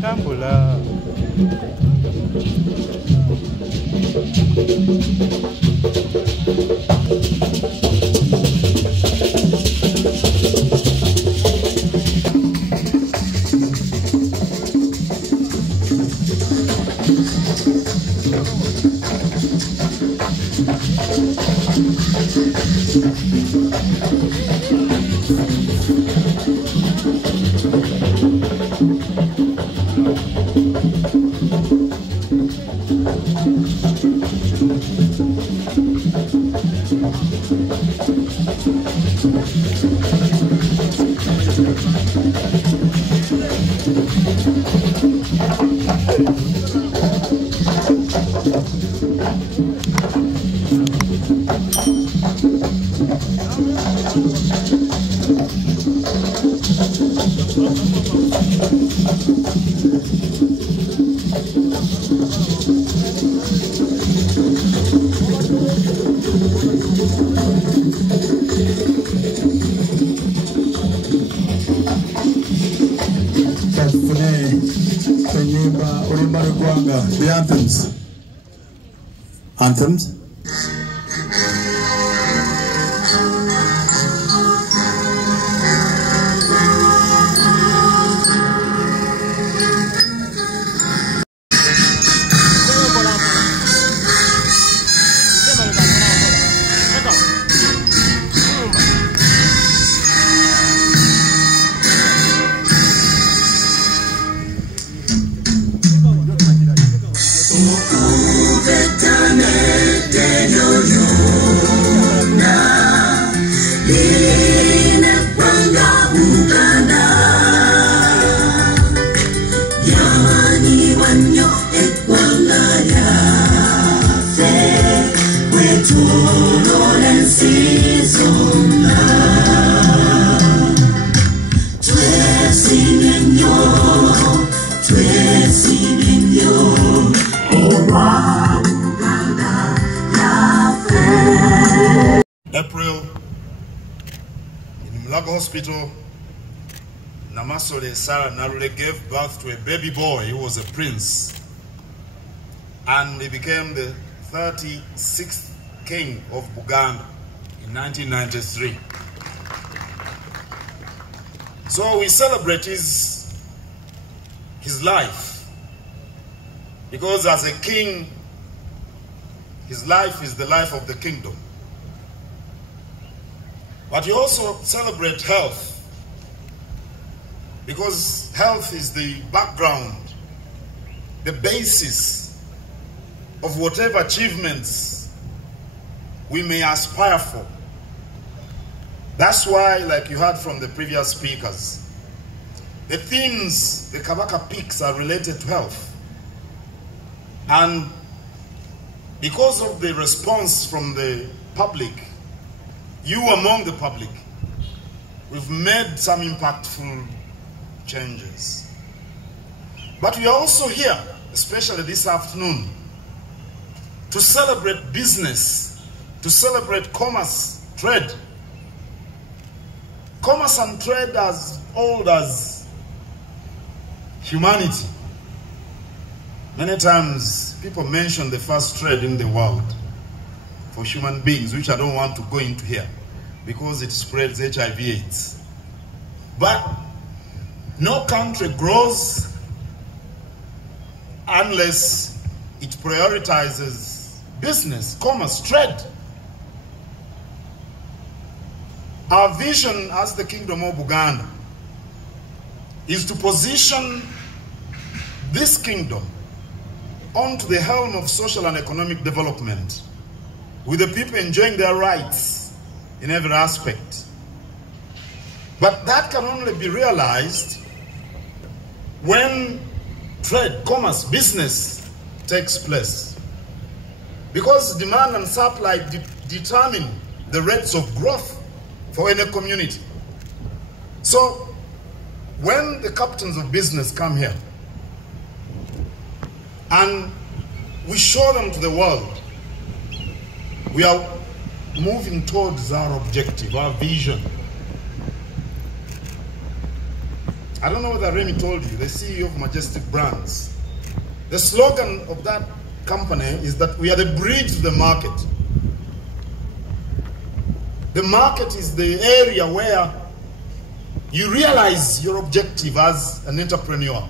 Tambula. The anthems. April, in Mulago Hospital, Namasole Sarah Narule gave birth to a baby boy who was a prince, and he became the 36th king of Buganda in 1993. So we celebrate his life, because as a king, his life is the life of the kingdom. But you also celebrate health, because health is the background, the basis of whatever achievements we may aspire for. That's why, like you heard from the previous speakers, the themes the Kabaka picks are related to health. And because of the response from the public, you among the public, we've made some impactful changes. But we are also here, especially this afternoon, to celebrate business, to celebrate commerce, trade. Commerce and trade as old as humanity. Many times people mention the first trade in the world for human beings, which I don't want to go into here, because it spreads HIV/AIDS. But no country grows unless it prioritizes business, commerce, trade. Our vision as the Kingdom of Buganda is to position this kingdom onto the helm of social and economic development, with the people enjoying their rights in every aspect. But that can only be realized when trade, commerce, business takes place. Because demand and supply determine the rates of growth for any community. So when the captains of business come here, and we show them to the world. We are moving towards our objective, our vision. I don't know whether Remy told you, the CEO of Majestic Brands. The slogan of that company is that we are the bridge to the market. The market is the area where you realize your objective as an entrepreneur,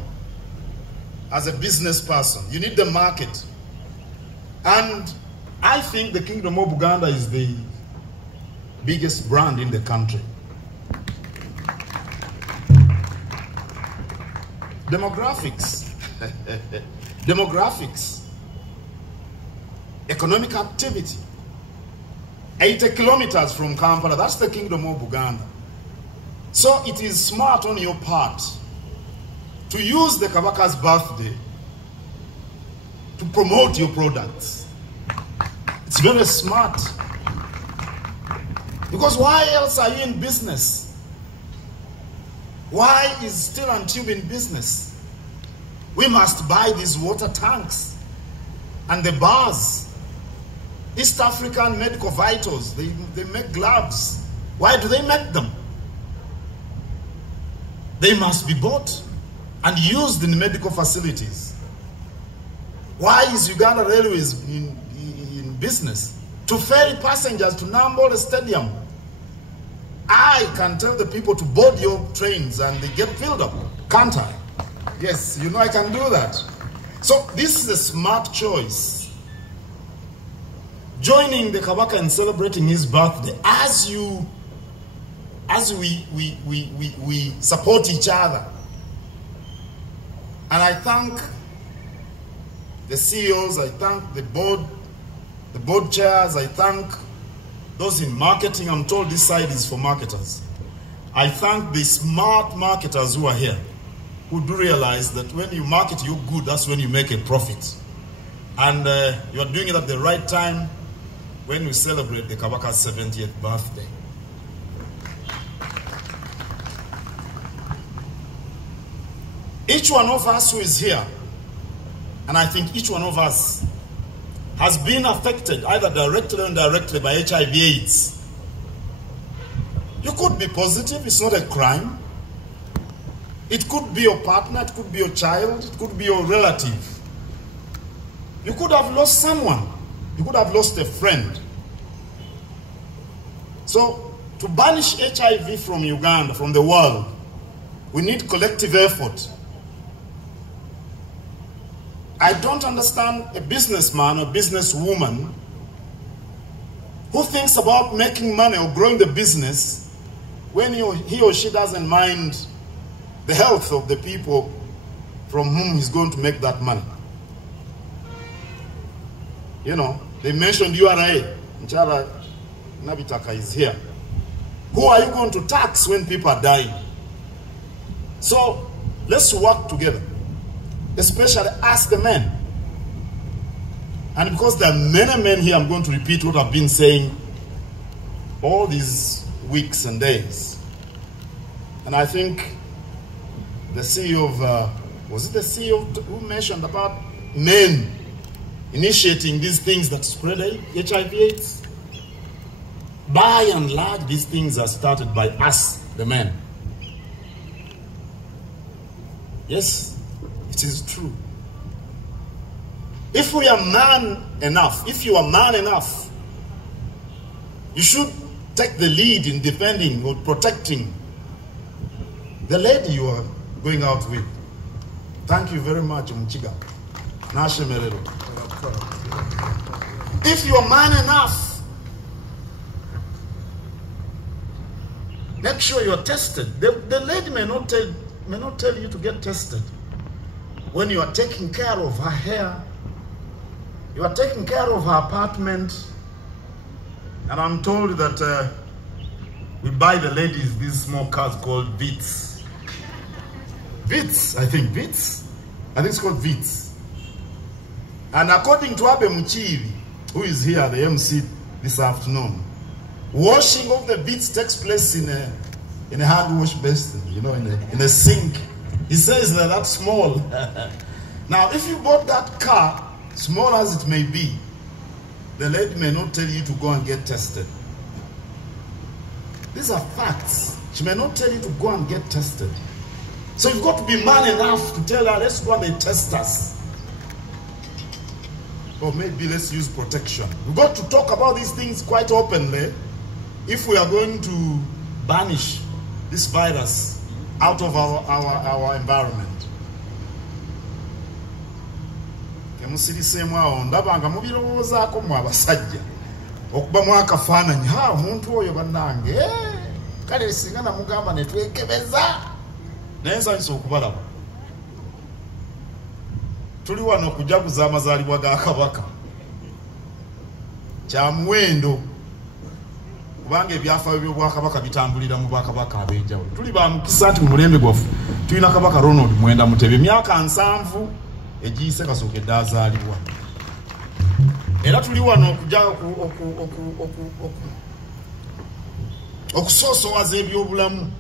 as a business person. You need the market. And I think the Kingdom of Buganda is the biggest brand in the country. Demographics. Demographics. Economic activity. 80 kilometers from Kampala, that's the Kingdom of Buganda. So it is smart on your part to use the Kabaka's birthday to promote your products. It's very smart. Because why else are you in business? Why is Steel and Tube in business? We must buy these water tanks and the bars. East African Medical Vitals, they make gloves. Why do they make them? They must be bought and used in medical facilities. Why is Uganda Railways in business? To ferry passengers to Namboole Stadium. I can tell the people to board your trains and they get filled up, can't I? Yes, you know I can do that. So this is a smart choice. Joining the Kabaka and celebrating his birthday as we support each other. And I thank the CEOs, I thank the board chairs, I thank those in marketing. I'm told this side is for marketers. I thank the smart marketers who are here, who do realize that when you market your good, that's when you make a profit. And you are doing it at the right time when we celebrate the Kabaka's 70th birthday. Each one of us who is here, and I think each one of us has been affected either directly or indirectly by HIV/AIDS. You could be positive, it's not a crime. It could be your partner, it could be your child, it could be your relative. You could have lost someone, you could have lost a friend. So, to banish HIV from Uganda, from the world, we need collective effort. I don't understand a businessman or businesswoman who thinks about making money or growing the business when he or she doesn't mind the health of the people from whom he's going to make that money. You know, they mentioned URA. Nchala Nabitaka is here. Who are you going to tax when people are dying? So, let's work together. Especially ask the men. And because there are many men here, I'm going to repeat what I've been saying all these weeks and days. And I think the CEO of, was it the CEO who mentioned about men initiating these things that spread HIV/AIDS? By and large, these things are started by us, the men. Yes. It is true. If we are man enough, if you are man enough, you should take the lead in defending or protecting the lady you are going out with. Thank you very much, Mchiga. If you are man enough, make sure you are tested. The lady may not tell you to get tested. When you are taking care of her hair, you are taking care of her apartment, and I'm told that we buy the ladies these small cars called Vitz. Vitz, I think Vitz. I think it's called Vitz. And according to Abe Muchivi, who is here, the MC this afternoon, washing of the Vitz takes place in a hand wash basin, you know, in a sink. He says that that's small. Now, if you bought that car Small as it may be, the lady may not tell you to go and get tested. These are facts. She may not tell you to go and get tested. So you've got to be man enough to tell her, let's go and test us. Or maybe let's use protection. We've got to talk about these things quite openly if we are going to banish this virus out of our environment. Kemusirisemu awo ndabanga mubirowoozaako mu abasajja okuba mu akafaananyi omuntu oyo bannange kale singa namugamba ne twekebeza naye nsanyusa okubalaba. Tuli wano okujaguza amazaalibwa ga Kabaka kya muwendo kubanga ebyafaayo by'Obwakabaka bitambulira mu Bakabaka ab'enjawulo. Tuli ba mukisa nti mu mulembe gwaffe tulina Kabaka Ronald Mwenda Mutebi emyaka 7 egiyise kasookedde azaalibwa. Era tuli wano okujja okusoosowaza ebyobulamu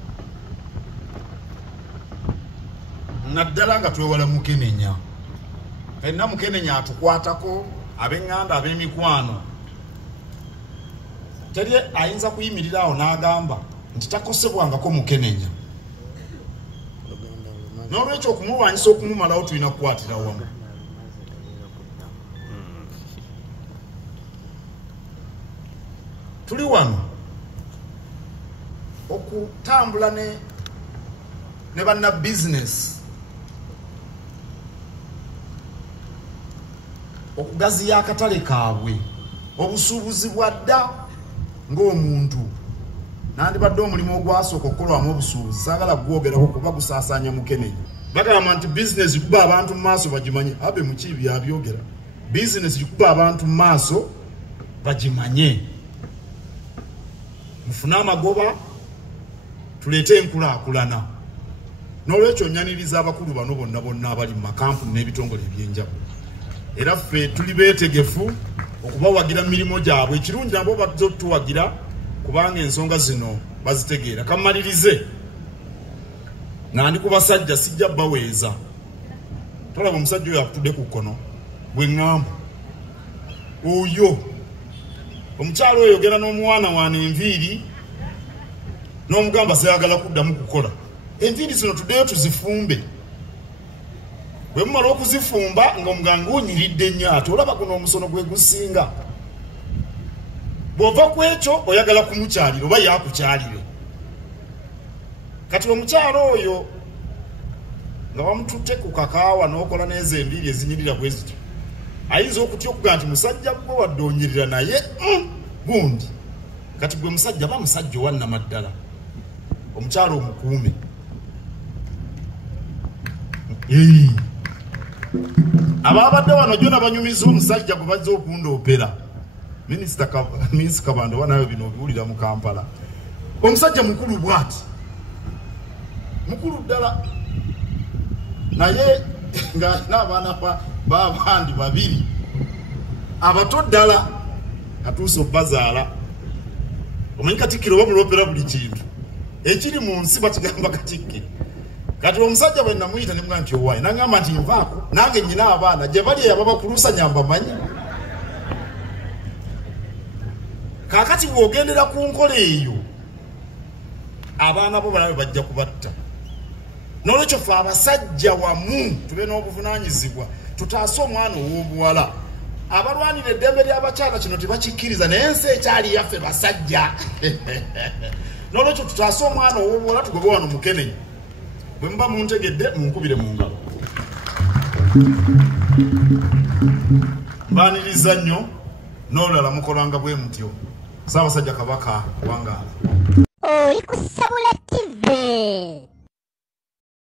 naddala nga twewala Mukenenya. Enna Mukenenya atukwatako ab'eŋŋanda ab'emikwano. Teri ayinza kuyimirira awo n'agamba nti takosebwangako Mukenenya. N'olwekyo okumulwanyisa okumumalawo tulina kukwatira wamu. Tuli wano okutambula ne banna business okugaziya akatale kaabwe obusuubuzi bwa dda ng'omuntu nandibadde omulimu ogwasooka okukolwamu obusuubuzi saagala gwogerako kuba gusaasaanya Mukenenya. Bagamba nti bizinesi kuba abantu mu maaso bagimanye. Abe mukiibi abyogera. Bizinesi kuba abantu mu maaso bagimanye. Mufune amagoba tuleete enkulaakulana. N'olwekyo nnyaniriza abakulu bano bonna abali mu makampuni n'ebitongole eby'enjawulo. Era ffe tuli beetegefu okubawagira mirimu gyabwe. Ekirungi nabo batuwagira kubanga ensonga zino bazitegeera. Kamalirize nga ndi ku basajja sijja baweeza. Tolaba omusajja oyo akutudde ku kkono bwe ŋŋamba oyo omukyalo oyo yogera n'omuwaana waana enviiri n'omugamba zayagala kuddamu kukola. Enviiri zino tuddeyo tuzifumbe. Bwe mumala okuzifumba ng'omuganga onyiridde nnyo ate olaba guno omusono gwe gusinga. Bw'ova ku ekyo oyagala kumukyalira oba yakukyalire. Kati omukyalo oyo nga wamututte ku kakaawa n'okola n'ezo enviiri ezinyirira bwe zityo ayinza okutya okuga nti musajja gwe wadde onyirira naye gundi. Kati gwe musajja ba musajja owannama ddala. Omukyalo omukuume. Ababadde wano jona banyumiza omusajja gwe bazze okundoopera. Minisita Kabanda wanayo bino obiwulira mu Kampala. Omusajja mukulu bw'ati. Mukulu ddala. Naye nga n'abaana b'abandi babiri. Abato ddala atuuse obbazaala. Omanyi Katikkiro bamuloopera buli kintu. Ekiri mu nsi bakigamba Katikkiro. Kati omusajja bwe namuyita ne mugamba nti owaayi. N'agamba nti nvaako nange nnyina abaana gye bali ababakuluusa nyamba manyi. Kaakati bw'ogendera ku nkola eyo abaana bo balabe bajja kubatta. N'olwekyo ffe abasajja wamu tube n'obuvunaanyizibwa tutaase omwana ow'obuwala. Abalwanira eddembe ly'abakyala kino tebakikkiriza naye ensi ekyali yaffe basajja. N'olwekyo tutaase omwana ow'obuwala tugobe wano Mukenenya. Bwe muba muntegedde munkubire mu ngalo. Mbaaniriza nnyo n'olulala mukolanga bwe mutyo. Ssaabasajja Kabaka wangaala. Oli ku Sabula TV.